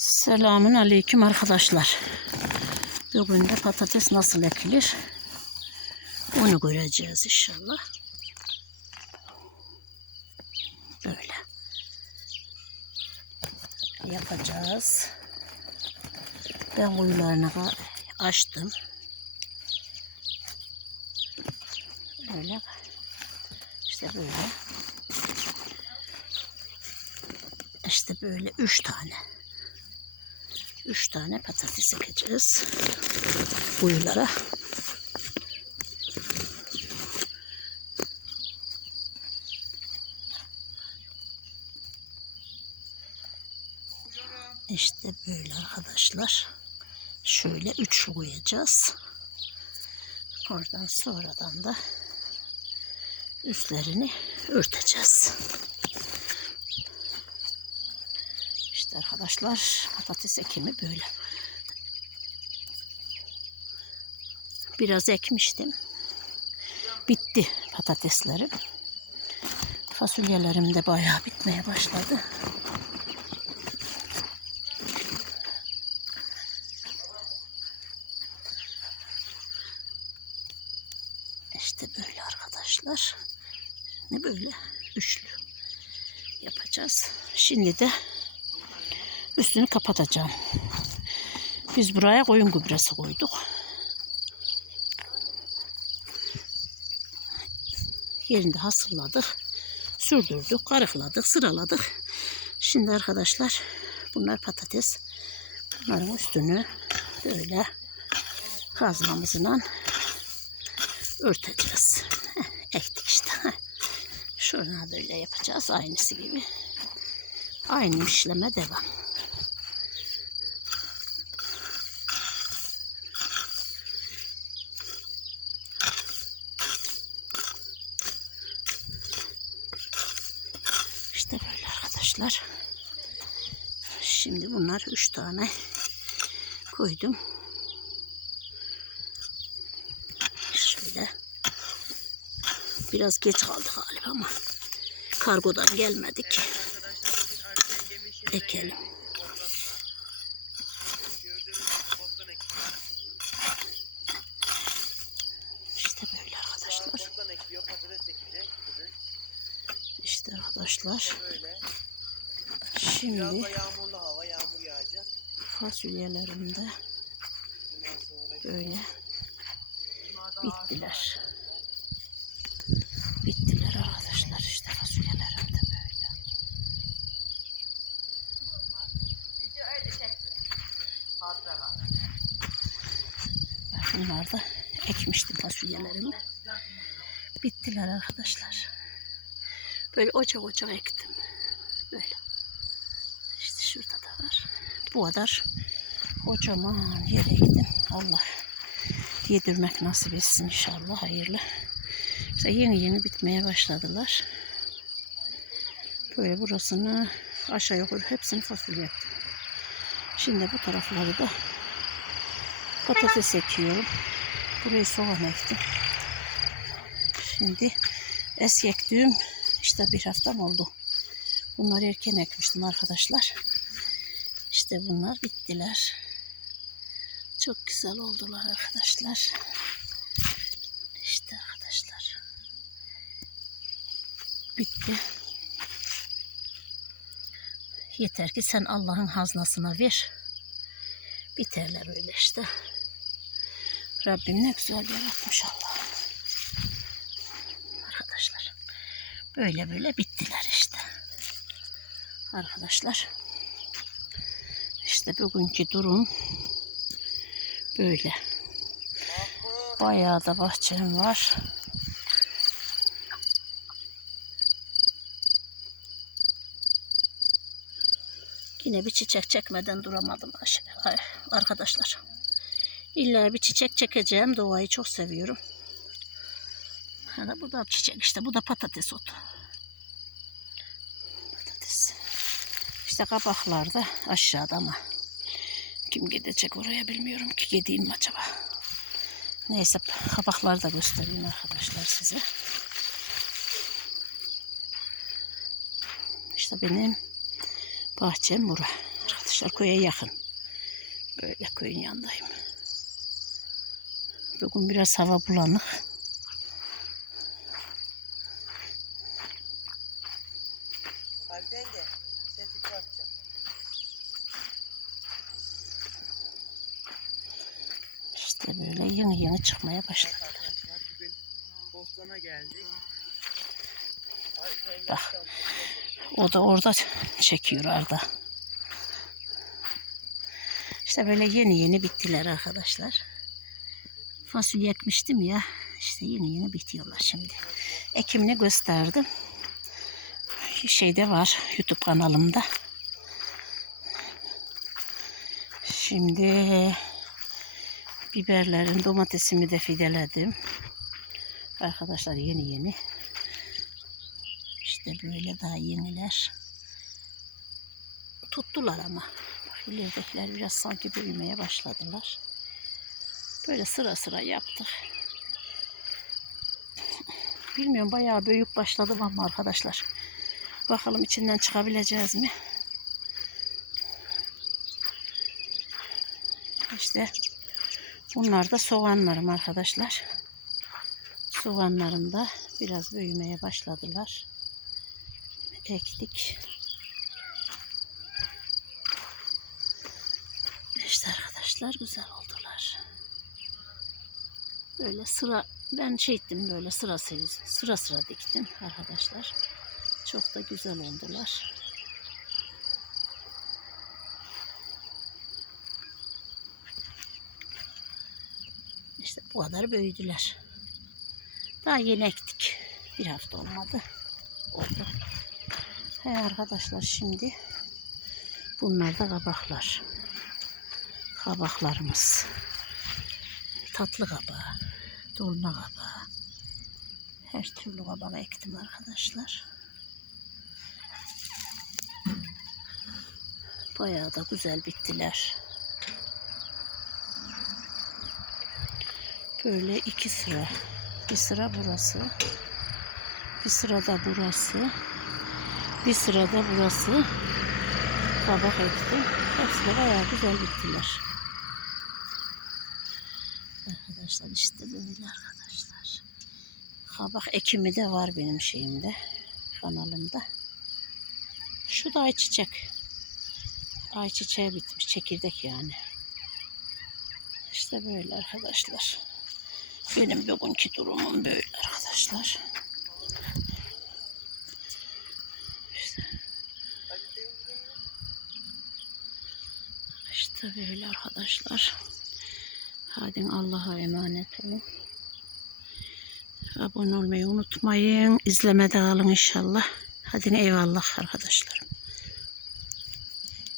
Selamun aleyküm arkadaşlar. Bugün de patates nasıl ekilir? Onu göreceğiz inşallah. Böyle. Yapacağız. Ben kuyularını açtım. Böyle. İşte böyle. İşte böyle üç tane. Üç tane patates ekeceğiz. Kuyulara. İşte böyle arkadaşlar. Şöyle üç koyacağız. Oradan sonradan da üstlerini örteceğiz. İşte arkadaşlar patates ekimi böyle. Biraz ekmiştim. Bitti patateslerim. Fasulyelerim de bayağı bitmeye başladı. İşte böyle arkadaşlar. Ne böyle? Üçlü yapacağız. Şimdi de üstünü kapatacağım. Biz buraya koyun gübresi koyduk. Yerinde hasırladık. Sürdürdük, karıkladık, sıraladık. Şimdi arkadaşlar bunlar patates. Bunların üstünü böyle kazmamızla örteceğiz. Ektik işte. Şuna böyle yapacağız aynısı gibi. Aynı işleme devam. İşte böyle arkadaşlar. Şimdi bunlar üç tane koydum. Şöyle. Biraz geç kaldı galiba ama kargodan gelmedik. Ekelim. İşte böyle arkadaşlar. İşte arkadaşlar. Şimdi hava, yağmur fasulyelerim de böyle bittiler. Bittiler arkadaşlar işte fasulyelerim de böyle. Bunlar da ekmiştim fasulyelerimi. Bittiler arkadaşlar. Böyle ocak ocak ektim. Böyle. İşte şurada da var. Bu kadar kocaman yere ektim. Allah yedirmek nasip etsin inşallah hayırlı. İşte yeni yeni bitmeye başladılar. Böyle burasını aşağı yukarı hepsini fasulye ektim. Şimdi bu tarafları da patates ekiyorum. Burayı soğan ektim. Şimdi es ektiğim işte bir haftam oldu. Bunları erken ekmiştim arkadaşlar. İşte bunlar bittiler. Çok güzel oldular arkadaşlar. İşte arkadaşlar. Bitti. Yeter ki sen Allah'ın haznasına ver. Biterler öyle işte. Rabbim ne güzel yaratmış Allah. Arkadaşlar. Böyle böyle bittiler işte. Arkadaşlar. İşte bugünkü durum böyle. Bayağı da bahçem var. Yine bir çiçek çekmeden duramadım arkadaşlar. İlla bir çiçek çekeceğim. Doğayı çok seviyorum. Hani bu da çiçek işte. Bu da patates otu. İşte kabaklar da aşağıda ama kim gidecek oraya bilmiyorum ki gideyim mi acaba. Neyse kabakları da göstereyim arkadaşlar size. İşte benim bahçem bura. Arkadaşlar. Köye yakın. Böyle köyün yanındayım. Bugün biraz hava bulanık. Alpen atacağım. İşte böyle yeni yeni çıkmaya başladı. Evet arkadaşlar bugün Bostan'a geldik. Bak. O da orada çekiyor Arda. İşte böyle yeni yeni bittiler arkadaşlar. Fasulye ekmiştim ya. İşte yeni yeni bitiyorlar şimdi. Ekimini gösterdim. Şeyde var YouTube kanalımda. Şimdi biberlerin domatesimi de fideledim. Arkadaşlar yeni yeni. İşte böyle daha yeniler. Tuttular ama. Bak biraz sanki büyümeye başladılar. Böyle sıra sıra yaptık. Bilmiyorum bayağı büyük başladım ama arkadaşlar. Bakalım içinden çıkabileceğiz mi? İşte bunlar da soğanlarım arkadaşlar. Soğanlarım da biraz büyümeye başladılar ektik. İşte arkadaşlar güzel oldular. Böyle sıra ben şey ettim böyle sıra sıra sıra diktim arkadaşlar. Çok da güzel oldular. İşte bu kadar büyüdüler. Daha yeni ektik. Bir hafta olmadı. Oldu. He arkadaşlar şimdi bunlar da kabaklar. Kabaklarımız. Tatlı kabağı, dolma kabağı. Her türlü kabak ektim arkadaşlar. Bayağı da güzel bittiler. Böyle iki sıra. Bir sıra burası. Bir sıra da burası. Bir sırada burası kabak ektim. Hepsi de bayağı güzel bittiler. Arkadaşlar işte böyle arkadaşlar. Kabak ekimi de var benim şeyimde. Kanalımda. Şu da ayçiçek. Ayçiçeği bitmiş. Çekirdek yani. İşte böyle arkadaşlar. Benim bugünkü durumum böyle arkadaşlar. İşte böyle arkadaşlar. Hadi Allah'a emanet olun. Abone olmayı unutmayın. İzlemede kalın inşallah. Hadi eyvallah arkadaşlar.